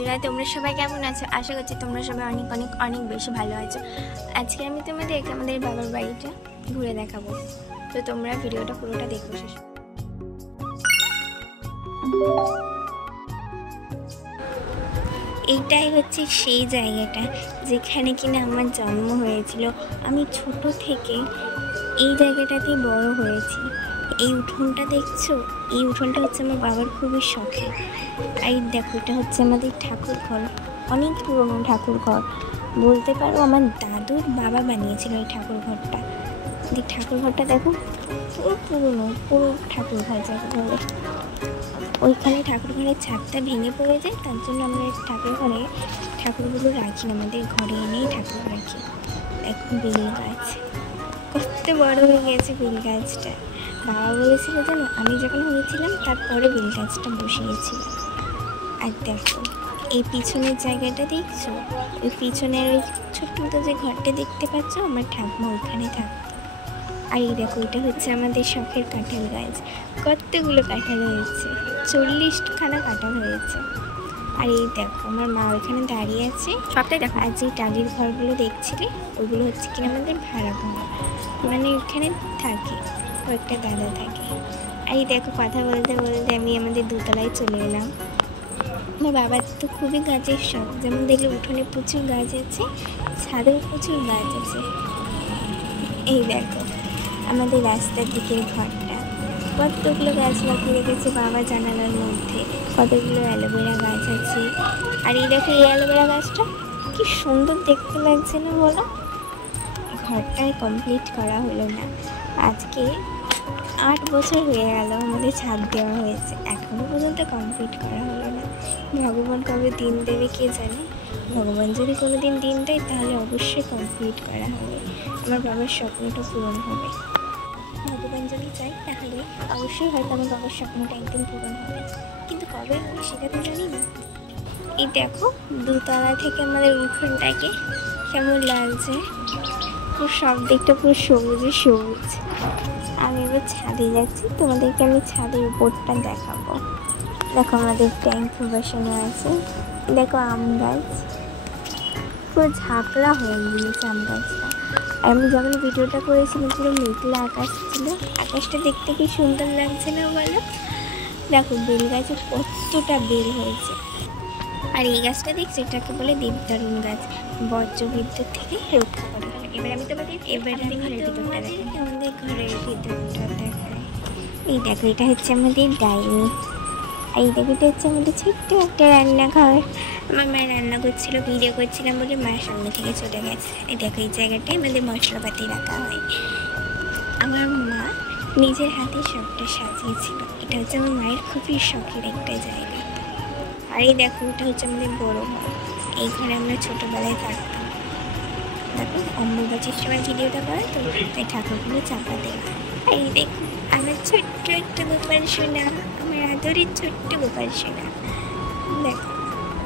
বন্ধুরা, তোমরা সবাই কেমন আছো? আশা করছি তোমরা সবাই অনেক অনেক অনেক বেশি ভালো আছো। আজকে আমি তোমাদেরকে আমাদের বাবার বাড়িটা ঘুরে দেখাবো, তো তোমরা ভিডিওটা পুরোটা দেখো শেষ। এইটাই হচ্ছে সেই জায়গাটা যেখানে কিনা আমার জন্ম হয়েছিল। আমি ছোট থেকে এই জায়গাটাতেই বড় হয়েছি। এই উঠোনটা দেখছো, এই উঠোনটা হচ্ছে আমার বাবার খুবই শখের। আর দেখো, এটা হচ্ছে আমাদের ঠাকুর ঘর, অনেক পুরনো ঠাকুর ঘর বলতে পারো। আমার দাদুর বাবা বানিয়েছিল এই ঠাকুর ঘরটা। ঠাকুর ঘরটা দেখো, পুরো পুরনো, পুরো ঠাকুর ঘর যাকে বলে। ওইখানে ঠাকুর ঘরের ছাদটা ভেঙে পড়ে যায়, তার জন্য আমরা ঠাকুর ঘরে ঠাকুরগুলো রাখি না, আমাদের ঘরে এনেই ঠাকুর রাখি। এখন বেল গাছ কত বড় হয়ে গেছে। বেল গাছটা বাবা বলেছিল জানো, আমি যখন হয়েছিলাম তারপরে বেল গাছটা বসিয়েছিল। আর দেখো এই পিছনের জায়গাটা দেখছো, ওই পিছনের ওই ছোট্ট মতো যে ঘরটা দেখতে পাচ্ছ, আমার ঠাকুমা ওইখানে থাকতো। আর এই দেখো, এটা হচ্ছে আমাদের শখের কাঁঠাল গাছ। কতগুলো কাঁঠাল হয়েছে, 40খানা কাঁঠাল হয়েছে। আর এই দেখো আমার মা ওইখানে দাঁড়িয়ে আছে সবটাই দেখো। আর যে টালির ঘরগুলো দেখছিলে, ওগুলো হচ্ছে কিনা আমাদের ভাড়া ঘর, মানে ওইখানে থাকে কয়েকটা দাদা থাকে। আর এই দেখো, কথা বলতে বলতে আমি আমাদের দোতলায় চলে এলাম। আমার বাবার তো খুবই গাছের শখ, যেমন দেখলে উঠোনে প্রচুর গাছ আছে, ছাদেও প্রচুর গাছ আছে। এই দেখো আমাদের রাস্তার দিকের ঘরটা, কতগুলো গাছ লাগিয়ে রেখেছে বাবা জানালার মধ্যে, কতগুলো অ্যালোভেরা গাছ আছে। আর এই দেখো, এই অ্যালোভেরা গাছটা কি সুন্দর দেখতে লাগছে না বলো? ঘরটাই কমপ্লিট করা হলো না। আজকে 8 বছর হয়ে গেল আমাদের ছাদ দেওয়া হয়েছে, এখনও পর্যন্ত কমপ্লিট করা হলো না। ভগবান কবে দিন দেবে কে জানে। ভগবান যদি কোনো দিন দেয় তাহলে অবশ্যই কমপ্লিট করা হবে, আমার বাবার স্বপ্নটা পূরণ হবে। ভগবান যদি চাই তাহলে অবশ্যই হয়তো আমার বাবার স্বপ্নটা একদিন পূরণ হবে, কিন্তু কবে হবে সেটা তো জানি না। এই দেখো দোতলা থেকে আমাদের উঠোনটাকে কেমন লাগছে, পুরো সব দিকটা পুরো সবুজে সবুজ। আমি এবার ছাদে যাচ্ছি, তোমাদেরকে আমি ছাদের উপরটা দেখাবো। দেখো আমাদের ট্যাঙ্ক বসানো আছে, দেখো আম গাছ পুরো ঝাঁকড়া হয়ে গিয়েছে আম গাছটা। আর আমি যখন ভিডিওটা করেছিলাম পুরো মেঘলা আকাশ ছিল, আকাশটা দেখতে কি সুন্দর লাগছে না বলো? দেখো বেল গাছে কতটা বেল হয়েছে। আর এই গাছটা দেখছি, এটাকে বলে দেবদারুণ গাছ, বজ্র বিদ্যুৎ থেকে রক্ষা করে। এবার আমি তোমাদের ঘরের ভিতরটা দেখাই, আমাদের ঘরের ভিতরটা দেখাই। এই দেখো, এটা হচ্ছে আমাদের ডাইনিং। এই দেখো, এটা হচ্ছে আমাদের ছোট্ট একটা রান্নাঘর। আমার মায়ের রান্না করছিল, ভিডিও করছিলাম বলে মায়ের সামনে থেকে চলে গেছে। এই দেখো, এই জায়গাটায় আমাদের মশলাপাতি রাখা হয়। আমার মা নিজের হাতে সবটা সাজিয়েছিল। এটা হচ্ছে আমার মায়ের খুবই শখের একটা জায়গা। আর এই দেখো, এটা হচ্ছে আমাদের বড় ঘর, এই ঘরে আমরা ছোটোবেলায় থাকতাম। দেখো অম্বুবাচীর সময় ভিডিওটা করা তো, তাই ঠাকুরগুলো চাপা দেওয়া। এই দেখো আমার ছোট্ট একটা গোপাল সোনা, আমার আদরের ছোট্ট গোপাল সোনা। দেখো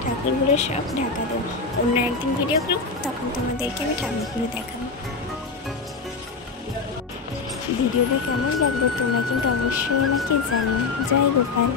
ঠাকুরগুলো সব ঢাকা দেবো, অন্য একদিন ভিডিও করব, তখন তোমাদেরকে আমি ঠাকুরগুলো দেখাবো। ভিডিওটা কেমন লাগবে তোমরা কিন্তু অবশ্যই আমাকে জানিও। জয় গোপাল।